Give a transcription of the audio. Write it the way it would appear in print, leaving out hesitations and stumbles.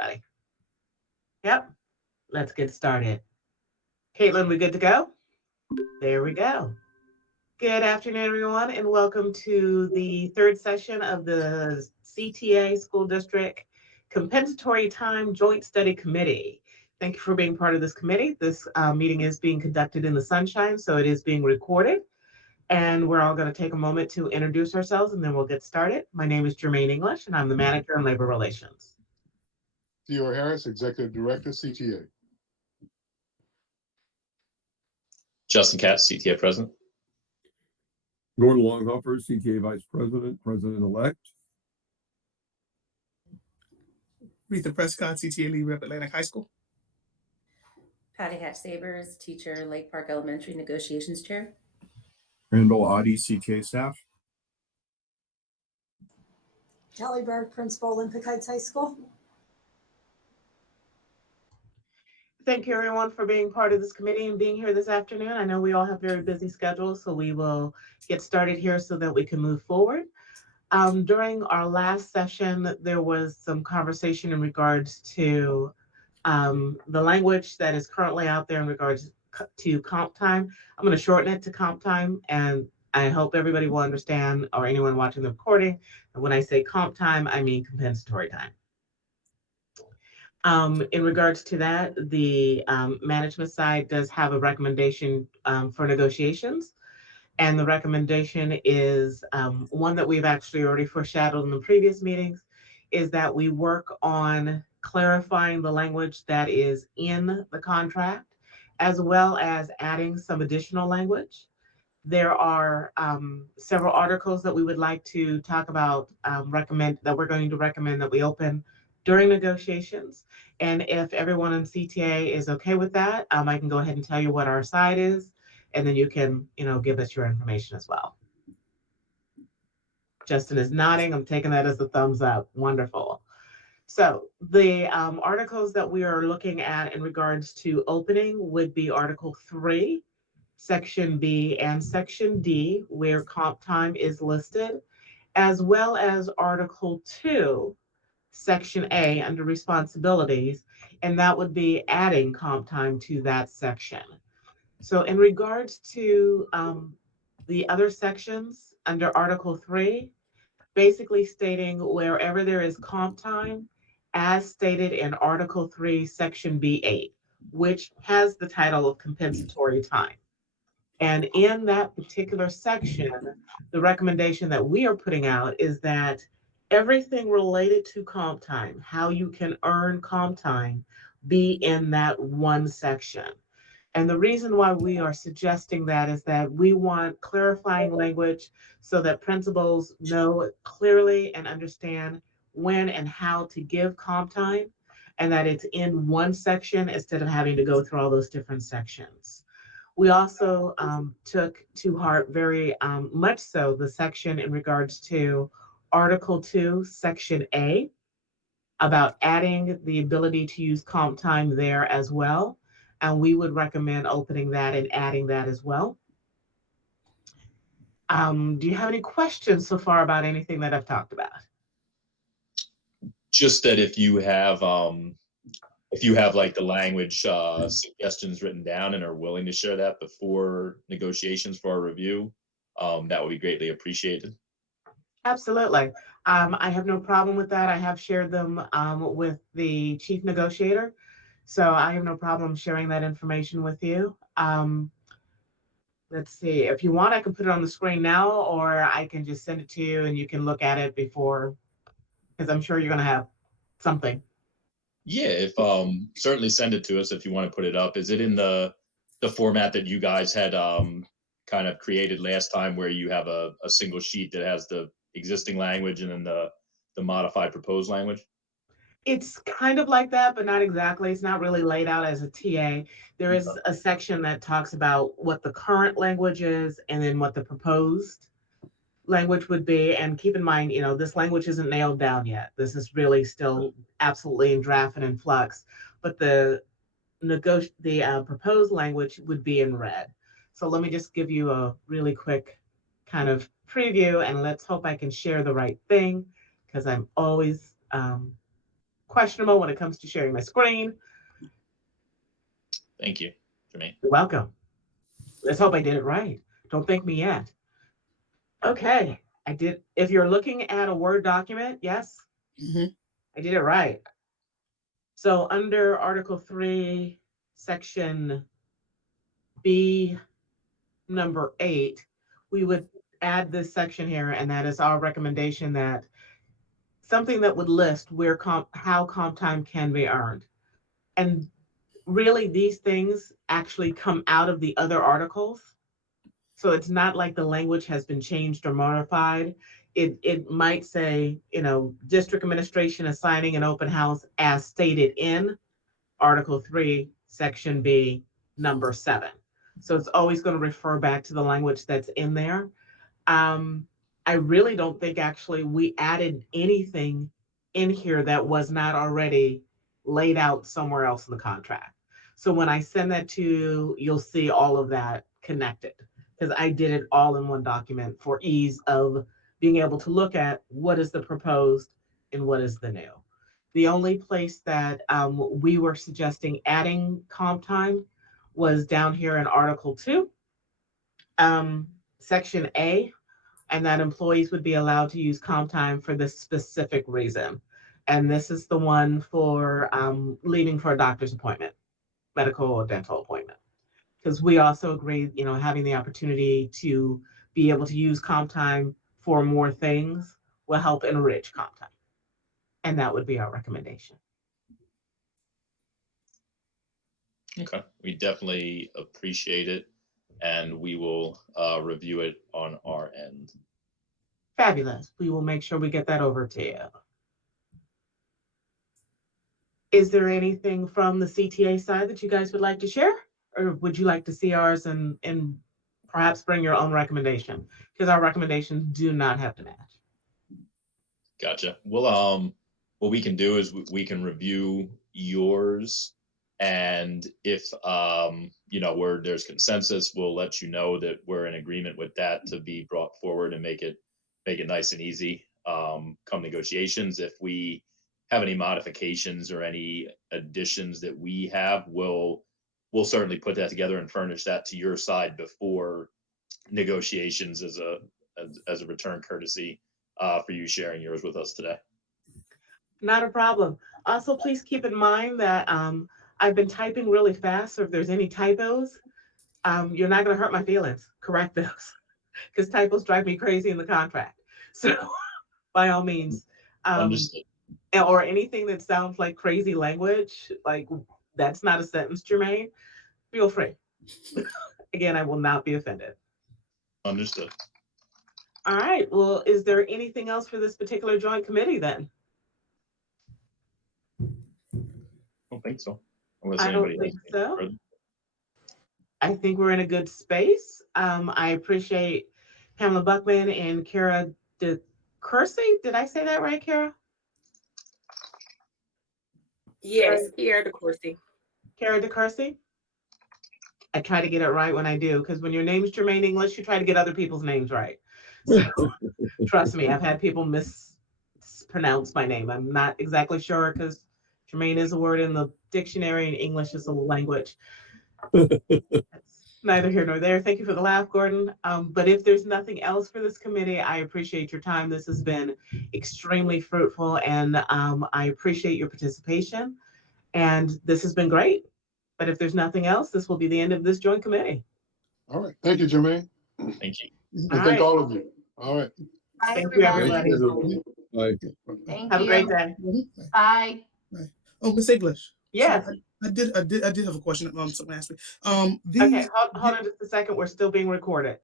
everybody? Yep, let's get started. Caitlin, we good to go? There we go. Good afternoon, everyone, and welcome to the third session of the CTA School District Compensatory Time Joint Study Committee. Thank you for being part of this committee. This meeting is being conducted in the sunshine, so it is being recorded. And we're all going to take a moment to introduce ourselves, and then we'll get started. My name is Jermaine English, and I'm the Manager in Labor Relations. Theo Harris, Executive Director, CTA. Justin Katz, CTA President. Gordon Longhofer, CTA Vice President, President-elect. Retha Prescott, CTA Lead Rep, Atlantic High School. Patty Hatch Sabers, Teacher, Lake Park Elementary Negotiations Chair. Randall Oddie, CTA Staff. Kelly Berg, Principal, Olympic Heights High School. Thank you, everyone, for being part of this committee and being here this afternoon. I know we all have very busy schedules, so we will get started here so that we can move forward. During our last session, there was some conversation in regards to the language that is currently out there in regards to comp time. I'm going to shorten it to comp time, and I hope everybody will understand, or anyone watching the recording, and when I say comp time, I mean compensatory time. In regards to that, the management side does have a recommendation for negotiations. And the recommendation is one that we've actually already foreshadowed in the previous meetings, is that we work on clarifying the language that is in the contract, as well as adding some additional language. There are several articles that we would like to talk about, that we're going to recommend that we open during negotiations. And if everyone in CTA is okay with that, I can go ahead and tell you what our side is, and then you can, give us your information as well. Justin is nodding. I'm taking that as a thumbs up. Wonderful. So the articles that we are looking at in regards to opening would be Article 3, Section B, and Section D, where comp time is listed, as well as Article 2, Section A, under responsibilities, and that would be adding comp time to that section. So in regards to the other sections under Article 3, basically stating wherever there is comp time, as stated in Article 3, Section B8, which has the title of compensatory time. And in that particular section, the recommendation that we are putting out is that everything related to comp time, how you can earn comp time, be in that one section. And the reason why we are suggesting that is that we want clarifying language so that principals know clearly and understand when and how to give comp time, and that it's in one section instead of having to go through all those different sections. We also took to heart very much so the section in regards to Article 2, Section A, about adding the ability to use comp time there as well. And we would recommend opening that and adding that as well. Do you have any questions so far about anything that I've talked about? Just that if you have like the language suggestions written down and are willing to share that before negotiations for our review, that would be greatly appreciated. Absolutely. I have no problem with that. I have shared them with the chief negotiator. So I have no problem sharing that information with you. Let's see, if you want, I can put it on the screen now, or I can just send it to you and you can look at it before, because I'm sure you're gonna have something. Yeah, if certainly send it to us if you want to put it up. Is it in the format that you guys had kind of created last time, where you have a single sheet that has the existing language and then the modified proposed language? It's kind of like that, but not exactly. It's not really laid out as a TA. There is a section that talks about what the current language is and then what the proposed language would be. And keep in mind, this language isn't nailed down yet. This is really still absolutely in draft and in flux, but the proposed language would be in red. So let me just give you a really quick kind of preview, and let's hope I can share the right thing, because I'm always questionable when it comes to sharing my screen. Thank you, Jermaine. You're welcome. Let's hope I did it right. Don't thank me yet. Okay, I did. If you're looking at a Word document, yes, Mhm. I did it right. So under Article 3, Section B, number 8, we would add this section here, and that is our recommendation that something that would list where how comp time can be earned. And really, these things actually come out of the other articles. So it's not like the language has been changed or modified. It might say, district administration assigning an open house as stated in Article 3, Section B, number 7. So it's always going to refer back to the language that's in there. I really don't think actually we added anything in here that was not already laid out somewhere else in the contract. So when I send that to you, you'll see all of that connected because I did it all in one document for ease of being able to look at what is the proposed and what is the new. The only place that we were suggesting adding comp time was down here in Article 2, Section A, and that employees would be allowed to use comp time for this specific reason. And this is the one for leaving for a doctor's appointment, medical or dental appointment. Because we also agreed, having the opportunity to be able to use comp time for more things will help enrich comp time. And that would be our recommendation. Okay, we definitely appreciate it, and we will review it on our end. Fabulous. We will make sure we get that over to you. Is there anything from the CTA side that you guys would like to share? Or would you like to see ours and perhaps bring your own recommendation? Because our recommendations do not have to match. Gotcha. Well, what we can do is we can review yours, and if where there's consensus, we'll let you know that we're in agreement with that to be brought forward and make it nice and easy come negotiations. If we have any modifications or any additions that we have, we'll certainly put that together and furnish that to your side before negotiations as a return courtesy for you sharing yours with us today. Not a problem. Also, please keep in mind that I've been typing really fast, so if there's any typos, you're not going to hurt my feelings. Correct those, because typos drive me crazy in the contract. So by all means, Understood. or anything that sounds like crazy language, like that's not a sentence, Jermaine, feel free. Again, I will not be offended. Understood. All right. Well, is there anything else for this particular joint committee then? I don't think so. Unless I don't anybody think has so. further. I think we're in a good space. I appreciate Pamela Buckman and Kara DeCursey. Did I say that right, Kara? Yes, Pierre DeCourcy. Kara DeCursey? I try to get it right when I do, because when your name's Jermaine English, you try to get other people's names right. So trust me, I've had people mispronounce my name. I'm not exactly sure because Jermaine is a word in the dictionary and English is a language. That's neither here nor there. Thank you for the laugh, Gordon. But if there's nothing else for this committee, I appreciate your time. This has been extremely fruitful, and I appreciate your participation. And this has been great. But if there's nothing else, this will be the end of this joint committee. All right. Thank you, Jermaine. Thank you. And All thank right. all of you. All right. Bye, Thank you, everybody. everybody. Like, Thank Have a you. great day. Bye. Oh, Miss English. Yes. So I did have a question. Someone asked me. Okay, hold on just a second. We're still being recorded.